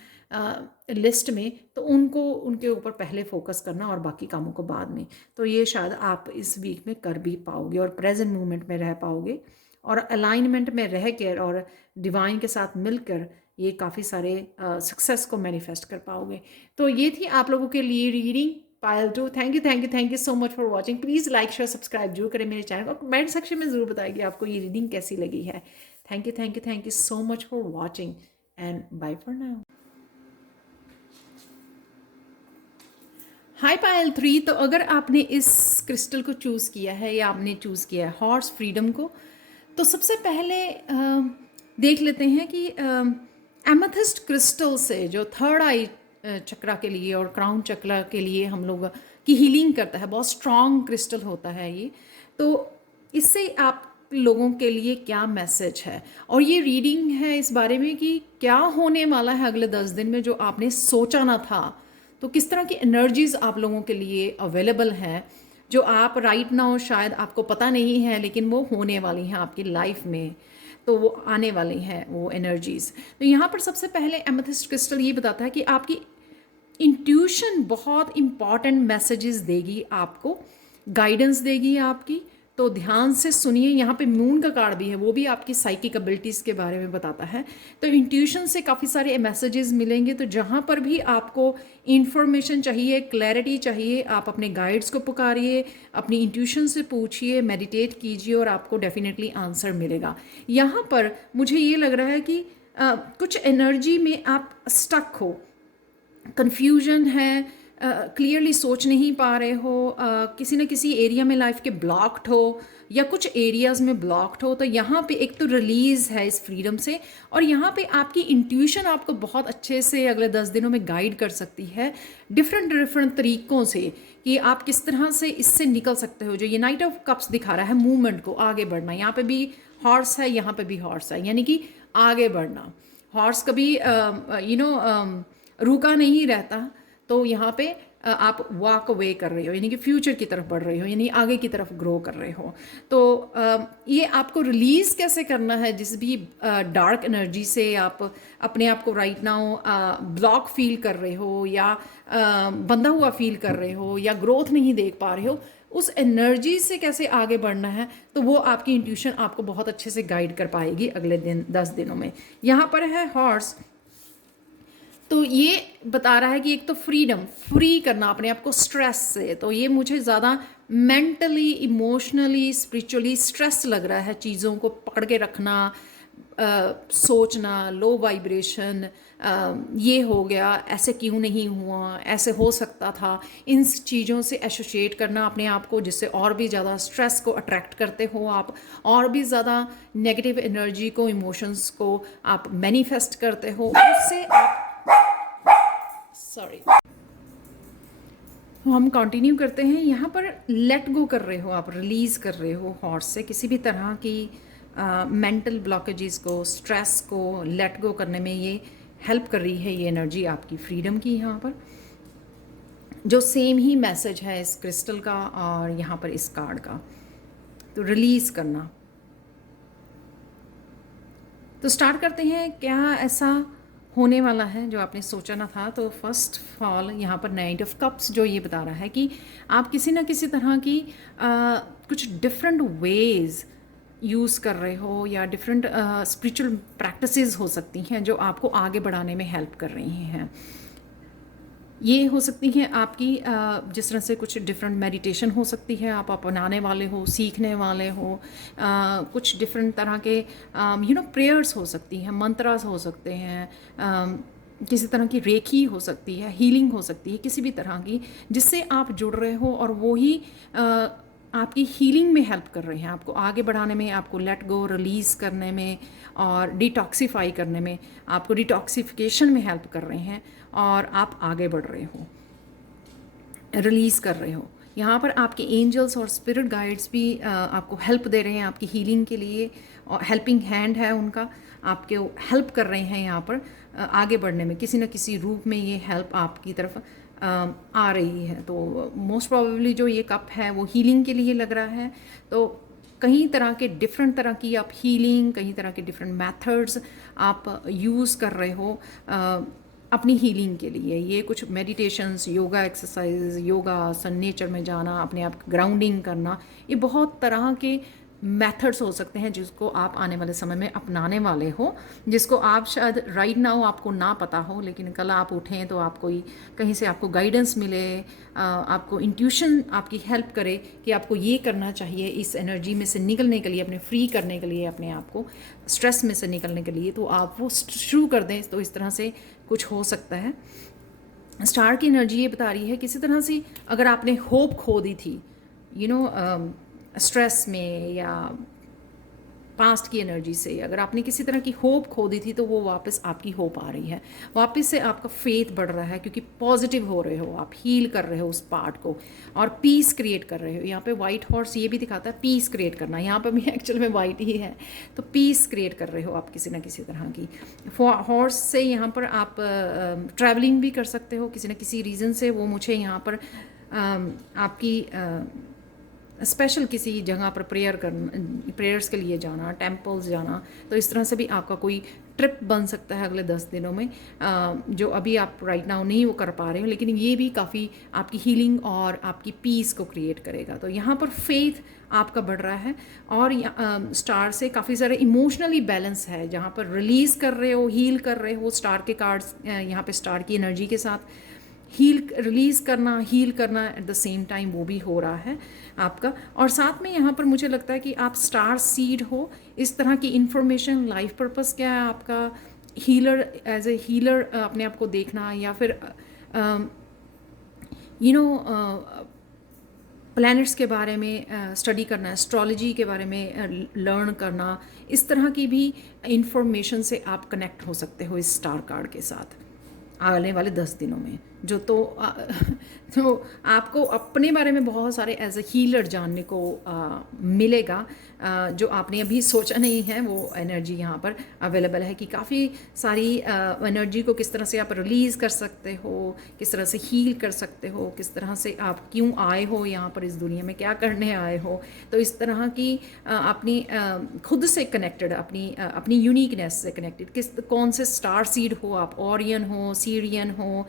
लिस्ट में, तो उनके ऊपर पहले फोकस करना और बाकी कामों को बाद में। तो ये शायद आप इस वीक में कर भी पाओगे और प्रेजेंट मोमेंट में रह पाओगे और अलाइनमेंट में रह कर और डिवाइन के साथ मिलकर ये काफ़ी सारे सक्सेस को मैनिफेस्ट कर पाओगे। तो ये थी आप लोगों के लिए reading Payal 2। Thank you so much for watching. Please like share subscribe जरूर करें मेरे चैनल को, कमेंट सेक्शन में ज़रूर बताइए आपको ये रीडिंग कैसी लगी है। Thank you so much for watching and bye for now. Hi Payal 3। तो अगर आपने इस क्रिस्टल को चूज़ किया है या आपने चूज़ किया है हॉर्स फ्रीडम को, तो सबसे पहले देख लेते हैं कि एमेथिस्ट क्रिस्टल से जो थर्ड आई चक्रा के लिए और क्राउन चक्रा के लिए हम लोग की हीलिंग करता है, बहुत स्ट्रॉन्ग क्रिस्टल होता है ये। तो इससे आप लोगों के लिए क्या मैसेज है, और ये रीडिंग है इस बारे में कि क्या होने वाला है अगले 10 दिन में जो आपने सोचा ना था। तो किस तरह की एनर्जीज आप लोगों के लिए अवेलेबल हैं जो आप राइट नाउ शायद आपको पता नहीं है, लेकिन वो होने वाली हैं आपकी लाइफ में, तो वो आने वाली हैं वो एनर्जीज। तो यहाँ पर सबसे पहले एमेथिस्ट क्रिस्टल ये बताता है कि आपकी इंट्यूशन बहुत इंपॉर्टेंट मैसेजेस देगी, आपको गाइडेंस देगी आपकी, तो ध्यान से सुनिए। यहाँ पे मून का कार्ड भी है, वो भी आपकी साइकिक एबिलिटीज़ के बारे में बताता है। तो इंट्यूशन से काफ़ी सारे मैसेजेस मिलेंगे। तो जहाँ पर भी आपको इन्फॉर्मेशन चाहिए, क्लैरिटी चाहिए, आप अपने गाइड्स को पुकारिए, अपनी इंट्यूशन से पूछिए, मेडिटेट कीजिए और आपको डेफिनेटली आंसर मिलेगा। यहाँ पर मुझे ये लग रहा है कि कुछ एनर्जी में आप स्टक हो, कंफ्यूजन है, क्लियरली सोच नहीं पा रहे हो, किसी न किसी एरिया में लाइफ के ब्लॉक्ड हो या कुछ एरियाज़ में ब्लॉक्ड हो। तो यहाँ पे एक तो रिलीज़ है इस फ्रीडम से, और यहाँ पे आपकी इंट्यूशन आपको बहुत अच्छे से अगले 10 दिनों में गाइड कर सकती है डिफरेंट डिफरेंट तरीक़ों से कि आप किस तरह से इससे निकल सकते हो। जो ये नाइट ऑफ कप्स दिखा रहा है मूवमेंट को, आगे बढ़ना, यहाँ पे भी हॉर्स है, यहाँ पे भी हॉर्स है, यानी कि आगे बढ़ना। हॉर्स कभी रुका नहीं रहता। तो यहाँ पे आप वॉक अवे कर रहे हो, यानी कि फ्यूचर की तरफ बढ़ रहे हो, यानी आगे की तरफ ग्रो कर रहे हो। तो ये आपको रिलीज़ कैसे करना है जिस भी डार्क एनर्जी से आप अपने आप को राइट नाउ ब्लॉक फील कर रहे हो या बंधा हुआ फील कर रहे हो या ग्रोथ नहीं देख पा रहे हो, उस एनर्जी से कैसे आगे बढ़ना है, तो वो आपकी इंट्यूशन आपको बहुत अच्छे से गाइड कर पाएगी अगले 10 दिनों में। यहाँ पर है हॉर्स, तो ये बता रहा है कि एक तो फ्रीडम, फ्री करना अपने आप को स्ट्रेस से। तो ये मुझे ज़्यादा मेंटली, इमोशनली, स्पिरिचुअली स्ट्रेस लग रहा है, चीज़ों को पकड़ के रखना, सोचना, लो वाइब्रेशन, ये हो गया, ऐसे क्यों नहीं हुआ, ऐसे हो सकता था, इन चीज़ों से एसोसिएट करना अपने आप को, जिससे और भी ज़्यादा स्ट्रेस को अट्रैक्ट करते हो आप, और भी ज़्यादा नेगेटिव एनर्जी को, इमोशंस को आप मैनिफेस्ट करते हो, उससे आप सॉरी। हम कंटिन्यू करते हैं। यहाँ पर लेट गो कर रहे हो, आप रिलीज़ कर रहे हो हॉर्स से किसी भी तरह की मेंटल ब्लॉकेजेस को, स्ट्रेस को लेट गो करने में ये हेल्प कर रही है ये एनर्जी आपकी फ्रीडम की। यहाँ पर जो सेम ही मैसेज है इस क्रिस्टल का और यहाँ पर इस कार्ड का, तो रिलीज़ करना। तो स्टार्ट करते हैं, क्या ऐसा होने वाला है जो आपने सोचा ना था। तो फर्स्ट ऑफ ऑल यहाँ पर नाइट ऑफ कप्स जो ये बता रहा है कि आप किसी ना किसी तरह की कुछ डिफरेंट वेज यूज़ कर रहे हो या डिफरेंट स्पिरिचुअल प्रैक्टिसेस हो सकती हैं जो आपको आगे बढ़ाने में हेल्प कर रही हैं। ये हो सकती हैं आपकी जिस तरह से कुछ डिफरेंट मेडिटेशन हो सकती है, आप अपनाने वाले हो, सीखने वाले हो, कुछ डिफरेंट तरह के प्रेयर्स हो सकती हैं, मंत्रास हो सकते हैं, किसी तरह की रेखी हो सकती है, हीलिंग हो सकती है, किसी भी तरह की जिससे आप जुड़ रहे हो और वो ही आपकी हीलिंग में हेल्प कर रहे हैं, आपको आगे बढ़ाने में, आपको लेट गो, रिलीज़ करने में और डिटॉक्सीफाई करने में, आपको डिटॉक्सिफिकेशन में हेल्प कर रहे हैं और आप आगे बढ़ रहे हो, रिलीज़ कर रहे हो। यहाँ पर आपके एंजल्स और स्पिरिट गाइड्स भी आपको हेल्प दे रहे हैं आपकी हीलिंग के लिए, और हेल्पिंग हैंड है उनका, आपके हेल्प कर रहे हैं यहाँ पर आगे बढ़ने में, किसी न किसी रूप में ये हेल्प आपकी तरफ आ रही है। तो मोस्ट प्रोबेबली जो ये कप है वो हीलिंग के लिए लग रहा है। तो कई तरह के डिफरेंट तरह की आप हीलिंग, कई तरह के डिफरेंट मेथड्स आप यूज़ कर रहे हो अपनी हीलिंग के लिए। ये कुछ मेडिटेशंस, योगा एक्सरसाइज, योगा आसन, नेचर में जाना, अपने आप ग्राउंडिंग करना, ये बहुत तरह के मेथड्स हो सकते हैं जिसको आप आने वाले समय में अपनाने वाले हो, जिसको आप शायद राइट नाउ आपको ना पता हो, लेकिन कल आप उठें तो आपको कहीं से आपको गाइडेंस मिले, आपको इंट्यूशन आपकी हेल्प करे कि आपको ये करना चाहिए इस एनर्जी में से निकलने के लिए, अपने फ्री करने के लिए, अपने आप को स्ट्रेस में से निकलने के लिए, तो आप वो शुरू कर दें। तो इस तरह से कुछ हो सकता है। स्टार की एनर्जी ये बता रही है किसी तरह से अगर आपने होप खो दी थी, स्ट्रेस में या पास्ट की एनर्जी से, अगर आपने किसी तरह की होप खो दी थी, तो वो वापस आपकी होप आ रही है, वापस से आपका फेथ बढ़ रहा है, क्योंकि पॉजिटिव हो रहे हो, आप हील कर रहे हो उस पार्ट को और पीस क्रिएट कर रहे हो। यहाँ पे वाइट हॉर्स ये भी दिखाता है पीस क्रिएट करना, यहाँ पे भी एक्चुअल में वाइट ही है, तो पीस क्रिएट कर रहे हो आप किसी न किसी तरह की। हॉर्स से यहाँ पर आप ट्रैवलिंग भी कर सकते हो किसी न किसी रीज़न से, वो मुझे यहाँ पर आपकी स्पेशल किसी जगह पर प्रेयर्स के लिए जाना, टेम्पल्स जाना, तो इस तरह से भी आपका कोई ट्रिप बन सकता है अगले 10 दिनों में, जो अभी आप राइट नाउ नहीं वो कर पा रहे हो, लेकिन ये भी काफ़ी आपकी हीलिंग और आपकी पीस को क्रिएट करेगा। तो यहाँ पर फेथ आपका बढ़ रहा है, और स्टार से काफ़ी सारे इमोशनली बैलेंस है, जहाँ पर रिलीज़ कर रहे हो, हील कर रहे हो। स्टार के कार्ड्स यहाँ पे स्टार की एनर्जी के साथ रिलीज़ करना, हील करना एट द सेम टाइम, वो भी हो रहा है आपका। और साथ में यहाँ पर मुझे लगता है कि आप स्टार सीड हो, इस तरह की इंफॉर्मेशन, लाइफ पर्पस क्या है आपका, हीलर, एज ए हीलर अपने आप को देखना, या फिर यू नो प्लैनेट्स के बारे में स्टडी करना, एस्ट्रोलॉजी के बारे में लर्न करना, इस तरह की भी इंफॉर्मेशन से आप कनेक्ट हो सकते हो इस स्टार कार्ड के साथ आने वाले 10 दिनों में। जो तो आपको अपने बारे में बहुत सारे एज ए हीलर जानने को मिलेगा, जो आपने अभी सोचा नहीं है। वो एनर्जी यहाँ पर अवेलेबल है कि काफ़ी सारी एनर्जी को किस तरह से आप रिलीज़ कर सकते हो, किस तरह से हील कर सकते हो, किस तरह से आप क्यों आए हो यहाँ पर, इस दुनिया में क्या करने आए हो। तो इस तरह की अपनी खुद से कनेक्टेड, अपनी यूनिकनेस से कनेक्टेड, कौन से स्टार सीड हो आप, ओरियन हो, सीरियन हो,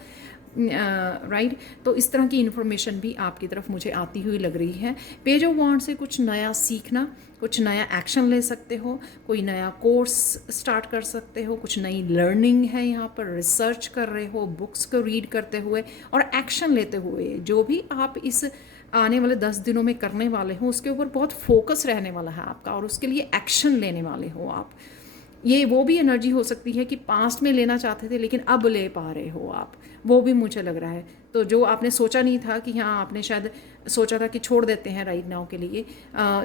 राइट। तो इस तरह की इन्फॉर्मेशन भी आपकी तरफ मुझे आती हुई लग रही है। पेज ऑफ वॉन्ड से कुछ नया सीखना, कुछ नया एक्शन ले सकते हो, कोई नया कोर्स स्टार्ट कर सकते हो, कुछ नई लर्निंग है यहाँ पर, रिसर्च कर रहे हो, बुक्स को रीड करते हुए और एक्शन लेते हुए। जो भी आप इस आने वाले 10 दिनों में करने वाले हो, उसके ऊपर बहुत फोकस रहने वाला है आपका, और उसके लिए एक्शन लेने वाले हो आप। ये वो भी एनर्जी हो सकती है कि पास्ट में लेना चाहते थे लेकिन अब ले पा रहे हो आप, वो भी मुझे लग रहा है। तो जो आपने सोचा नहीं था कि हाँ, आपने शायद सोचा था कि छोड़ देते हैं राइट नाउ के लिए,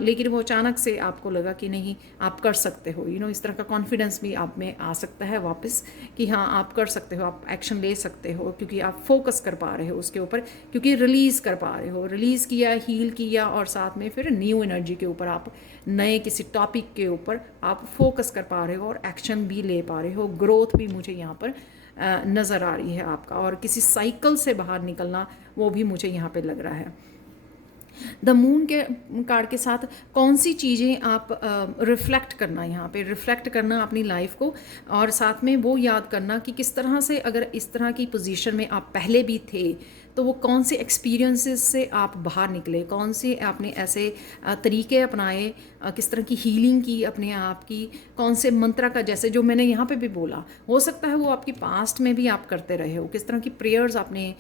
लेकिन वो अचानक से आपको लगा कि नहीं, आप कर सकते हो। इस तरह का कॉन्फिडेंस भी आप में आ सकता है वापस कि हाँ, आप कर सकते हो, आप एक्शन ले सकते हो, क्योंकि आप फोकस कर पा रहे हो उसके ऊपर, क्योंकि रिलीज़ कर पा रहे हो, रिलीज़ किया, हील किया, और साथ में फिर न्यू एनर्जी के ऊपर आप नए किसी टॉपिक के ऊपर आप फोकस कर पा रहे हो और एक्शन भी ले पा रहे हो। ग्रोथ भी मुझे यहाँ पर नज़र आ रही है आपका, और किसी साइकिल से बाहर निकलना, वो भी मुझे यहाँ पे लग रहा है। द मून के कार्ड के साथ कौन सी चीज़ें आप रिफ़्लेक्ट करना, यहाँ पे रिफ़्लेक्ट करना अपनी लाइफ को, और साथ में वो याद करना कि किस तरह से अगर इस तरह की पोजीशन में आप पहले भी थे, तो वो कौन से एक्सपीरियंसेस से आप बाहर निकले, कौन से आपने ऐसे तरीके अपनाए, किस तरह की हीलिंग की अपने आप की, कौन से मंत्रा का, जैसे जो मैंने यहाँ पे भी बोला, हो सकता है वो आपकी पास्ट में भी आप करते रहे हो, किस तरह की प्रेयर्स आपने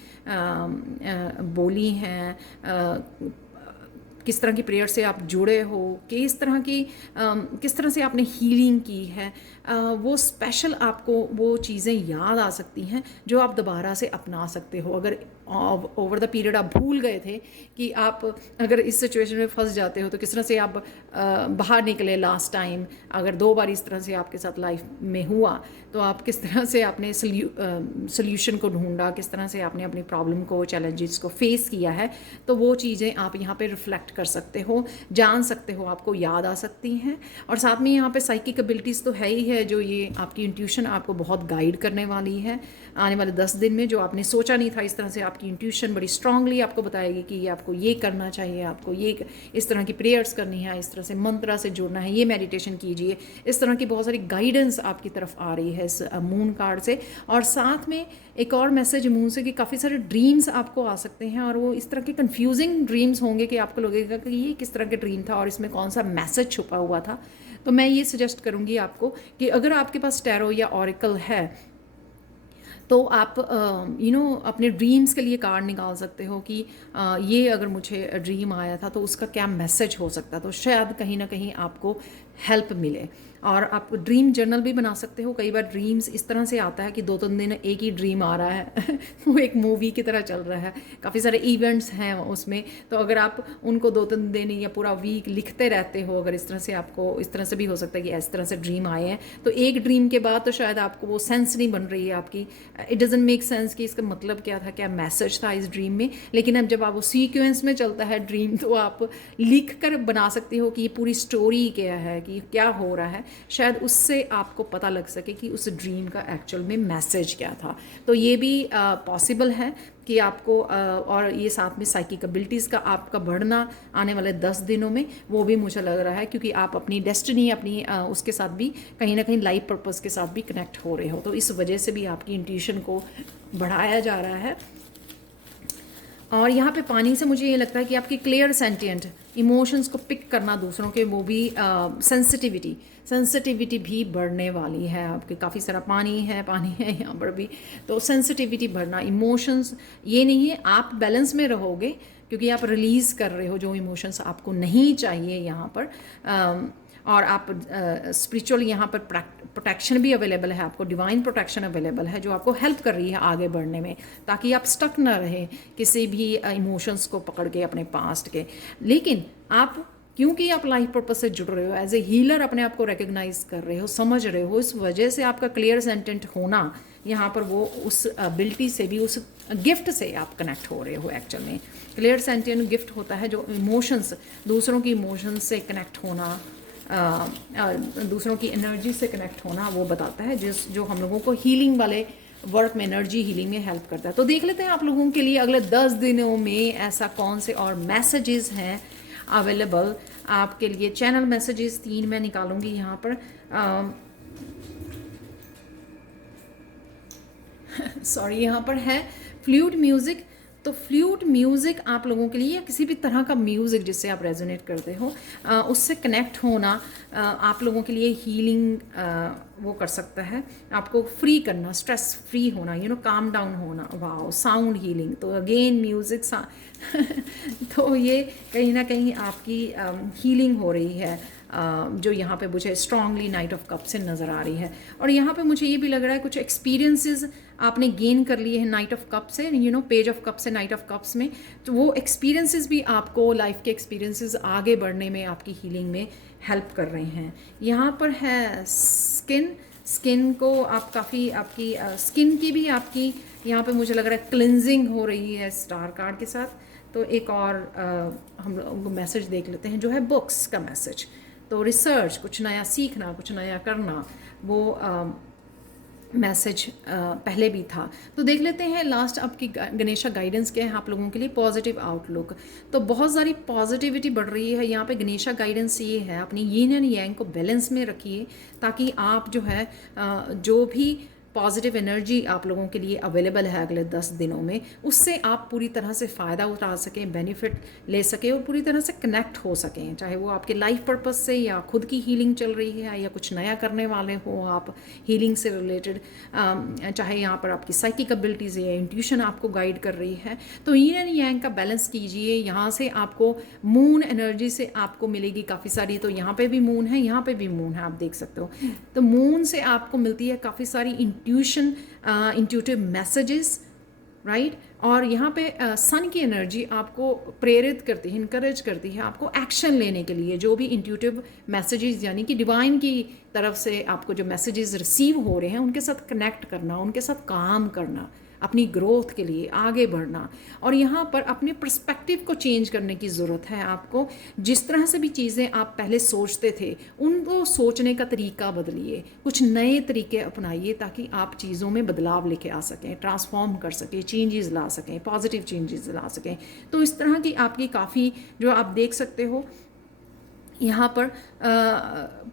बोली हैं, किस तरह की प्रेयर से आप जुड़े हो, कि किस तरह से आपने हीलिंग की है, वो स्पेशल आपको वो चीज़ें याद आ सकती हैं जो आप दोबारा से अपना सकते हो। अगर ओवर द पीरियड आप भूल गए थे कि आप अगर इस सिचुएशन में फंस जाते हो तो किस तरह से आप बाहर निकले लास्ट टाइम, अगर 2 बार इस तरह से आपके साथ लाइफ में हुआ, तो आप किस तरह से आपने सोल्यूशन को ढूंढा, किस तरह से आपने अपनी प्रॉब्लम को, चैलेंजेस को फेस किया है, तो वो चीज़ें आप यहाँ पे रिफ्लेक्ट कर सकते हो, जान सकते हो, आपको याद आ सकती हैं। और साथ में यहाँ पे साइकिक एबिलिटीज़ तो है ही है, जो ये आपकी इंट्यूशन आपको बहुत गाइड करने वाली है आने वाले 10 दिन में। जो आपने सोचा नहीं था, इस तरह से आपकी इंट्यूशन बड़ी स्ट्रांगली आपको बताएगी कि ये आपको ये करना चाहिए, आपको ये इस तरह की प्रेयर्स करनी है, इस तरह से मंत्रा से जुड़ना है, ये मेडिटेशन कीजिए। इस तरह की बहुत सारी गाइडेंस आपकी तरफ आ रही है इस मून कार्ड से। और साथ में एक और मैसेज मून से कि काफ़ी सारे ड्रीम्स आपको आ सकते हैं, और वो इस तरह के कंफ्यूजिंग ड्रीम्स होंगे कि आपको लगेगा कि ये किस तरह के ड्रीम था और इसमें कौन सा मैसेज छुपा हुआ था। तो मैं ये सजेस्ट करूँगी आपको कि अगर आपके पास टैरो या ऑरिकल है, तो आप अपने ड्रीम्स के लिए कार्ड निकाल सकते हो कि ये अगर मुझे ड्रीम आया था तो उसका क्या मैसेज हो सकता, तो शायद कहीं ना कहीं आपको हेल्प मिले। और आप ड्रीम जर्नल भी बना सकते हो। कई बार ड्रीम्स इस तरह से आता है कि 2-3 दिन एक ही ड्रीम आ रहा है वो एक मूवी की तरह चल रहा है, काफ़ी सारे इवेंट्स हैं उसमें। तो अगर आप उनको 2-3 दिन या पूरा वीक लिखते रहते हो, अगर इस तरह से आपको, इस तरह से भी हो सकता है कि इस तरह से ड्रीम आए हैं, तो एक ड्रीम के बाद तो शायद आपको वो सेंस नहीं बन रही है आपकी, इट डजंट मेक सेंस कि इसका मतलब क्या था, क्या मैसेज था इस ड्रीम में। लेकिन अब जब आप वो सीक्वेंस में चलता है ड्रीम, तो आप लिख कर बना सकते हो कि ये पूरी स्टोरी क्या है, कि क्या हो रहा है, शायद उससे आपको पता लग सके कि उस ड्रीम का एक्चुअल में मैसेज क्या था। तो ये भी पॉसिबल है कि आपको और ये साथ में साइकिक एबिलिटीज़ का आपका बढ़ना आने वाले 10 दिनों में, वो भी मुझे लग रहा है, क्योंकि आप अपनी डेस्टिनी अपनी उसके साथ भी कहीं ना कहीं लाइफ पर्पस के साथ भी कनेक्ट हो रहे हो, तो इस वजह से भी आपकी इंट्यूशन को बढ़ाया जा रहा है। और यहाँ पे पानी से मुझे ये लगता है कि आपकी क्लियर सेंटिएंट इमोशंस को पिक करना दूसरों के, वो भी सेंसिटिविटी भी बढ़ने वाली है आपके। काफ़ी सारा पानी है यहाँ पर भी, तो सेंसिटिविटी बढ़ना, इमोशंस, ये नहीं है आप बैलेंस में रहोगे क्योंकि आप रिलीज़ कर रहे हो जो इमोशंस आपको नहीं चाहिए यहाँ पर। और आप स्पिरिचुअल यहाँ पर प्रोटेक्शन भी अवेलेबल है आपको, डिवाइन प्रोटेक्शन अवेलेबल है जो आपको हेल्प कर रही है आगे बढ़ने में, ताकि आप स्टक ना रहे किसी भी इमोशंस को पकड़ के अपने पास्ट के। लेकिन आप, क्योंकि आप लाइफ पर्पस से जुड़ रहे हो, एज ए हीलर अपने आप को रिकग्नाइज कर रहे हो, समझ रहे हो, इस वजह से आपका क्लियर सेंटेंट होना यहाँ पर, वो उस एबिलिटी से भी, उस गिफ्ट से आप कनेक्ट हो रहे हो। एक्चुअल में क्लियर सेंटेंट गिफ्ट होता है जो इमोशंस, दूसरों की इमोशंस से कनेक्ट होना, दूसरों की एनर्जी से कनेक्ट होना, वो बताता है जो हम लोगों को हीलिंग वाले वर्क में, एनर्जी हीलिंग में हेल्प करता है। तो देख लेते हैं आप लोगों के लिए अगले 10 दिनों में ऐसा कौन से और मैसेजेस हैं अवेलेबल आपके लिए। चैनल मैसेजेस 3 मैं निकालूंगी यहाँ पर। सॉरी, यहाँ पर है फ्लूट म्यूज़िक। तो फ्लूट म्यूज़िक आप लोगों के लिए, या किसी भी तरह का म्यूज़िक जिससे आप रेजोनेट करते हो, उससे कनेक्ट होना आप लोगों के लिए हीलिंग वो कर सकता है, आपको फ्री करना, स्ट्रेस फ्री होना, काम डाउन होना। वाओ, साउंड हीलिंग, तो अगेन म्यूज़िक तो ये कहीं ना कहीं आपकी हीलिंग हो रही है, जो यहाँ पे मुझे स्ट्रांगली नाइट ऑफ कप से नज़र आ रही है। और यहाँ पे मुझे ये भी लग रहा है कुछ एक्सपीरियंसेस आपने गेन कर लिए हैं नाइट ऑफ कप से, पेज ऑफ कप से नाइट ऑफ कप्स में, तो वो एक्सपीरियंसेस भी आपको, लाइफ के एक्सपीरियंसेस आगे बढ़ने में, आपकी हीलिंग में हेल्प कर रहे हैं। यहाँ पर है स्किन को आप काफ़ी, आपकी स्किन की भी आपकी यहाँ पे मुझे लग रहा है क्लिनजिंग हो रही है स्टार कार्ड के साथ। तो एक और हम लोग मैसेज देख लेते हैं जो है बुक्स का मैसेज। तो रिसर्च, कुछ नया सीखना, कुछ नया करना, वो मैसेज पहले भी था। तो देख लेते हैं लास्ट आपकी गणेशा गाइडेंस क्या है आप लोगों के लिए। पॉजिटिव आउटलुक, तो बहुत सारी पॉजिटिविटी बढ़ रही है यहाँ पे। गणेशा गाइडेंस ये है, अपनी यीन एंड यांग को बैलेंस में रखिए, ताकि आप जो है जो भी पॉजिटिव एनर्जी आप लोगों के लिए अवेलेबल है अगले 10 दिनों में, उससे आप पूरी तरह से फ़ायदा उठा सकें, बेनिफिट ले सकें और पूरी तरह से कनेक्ट हो सकें, चाहे वो आपके लाइफ पर्पस से, या खुद की हीलिंग चल रही है, या कुछ नया करने वाले हो आप हीलिंग से रिलेटेड, चाहे यहाँ पर आपकी साइकिक एबिलिटीज़ या इंट्यूशन आपको गाइड कर रही है। तो यीन एंड यांग का बैलेंस कीजिए। यहाँ से आपको मून एनर्जी से आपको मिलेगी काफ़ी सारी, तो यहाँ पर भी मून है, यहाँ पर भी मून है, आप देख सकते हो। तो मून से आपको मिलती है काफ़ी सारी इंट्यूटिव मैसेजेस, राइट। और यहाँ पे सन की एनर्जी आपको प्रेरित करती है, इनकरेज करती है आपको एक्शन लेने के लिए। जो भी इंट्यूटिव मैसेजेस, यानी कि डिवाइन की तरफ से आपको जो मैसेजेस रिसीव हो रहे हैं, उनके साथ कनेक्ट करना, उनके साथ काम करना, अपनी ग्रोथ के लिए आगे बढ़ना। और यहाँ पर अपने पर्सपेक्टिव को चेंज करने की ज़रूरत है आपको। जिस तरह से भी चीज़ें आप पहले सोचते थे, उनको सोचने का तरीका बदलिए, कुछ नए तरीके अपनाइए, ताकि आप चीज़ों में बदलाव लेके आ सकें, ट्रांसफॉर्म कर सकें, चेंजेस ला सकें, पॉजिटिव चेंजेस ला सकें। तो इस तरह की आपकी काफ़ी, जो आप देख सकते हो यहाँ पर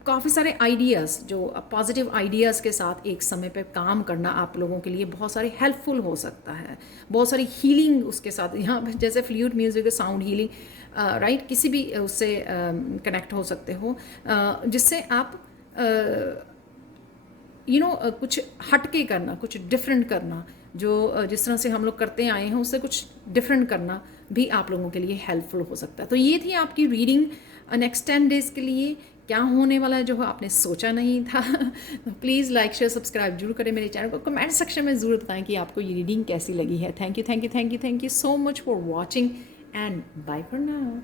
काफ़ी सारे आइडियाज़, जो पॉजिटिव आइडियाज़ के साथ एक समय पे काम करना आप लोगों के लिए बहुत सारी हेल्पफुल हो सकता है। बहुत सारी हीलिंग उसके साथ, यहाँ पर जैसे flute music, sound healing, right, किसी भी उससे कनेक्ट हो सकते हो, जिससे आप कुछ हटके करना, कुछ डिफरेंट करना, जो जिस तरह से हम लोग करते आए हैं उससे कुछ डिफरेंट करना भी आप लोगों के लिए हेल्पफुल हो सकता है। तो ये थी आपकी रीडिंग नेक्स्ट 10 डेज़ के लिए। क्या होने वाला है जो आपने सोचा नहीं था। तो प्लीज़ लाइक, शेयर, सब्सक्राइब जरूर करें मेरे चैनल को। कमेंट सेक्शन में ज़रूर बताएं कि आपको ये रीडिंग कैसी लगी है। Thank you so much for watching and bye for now.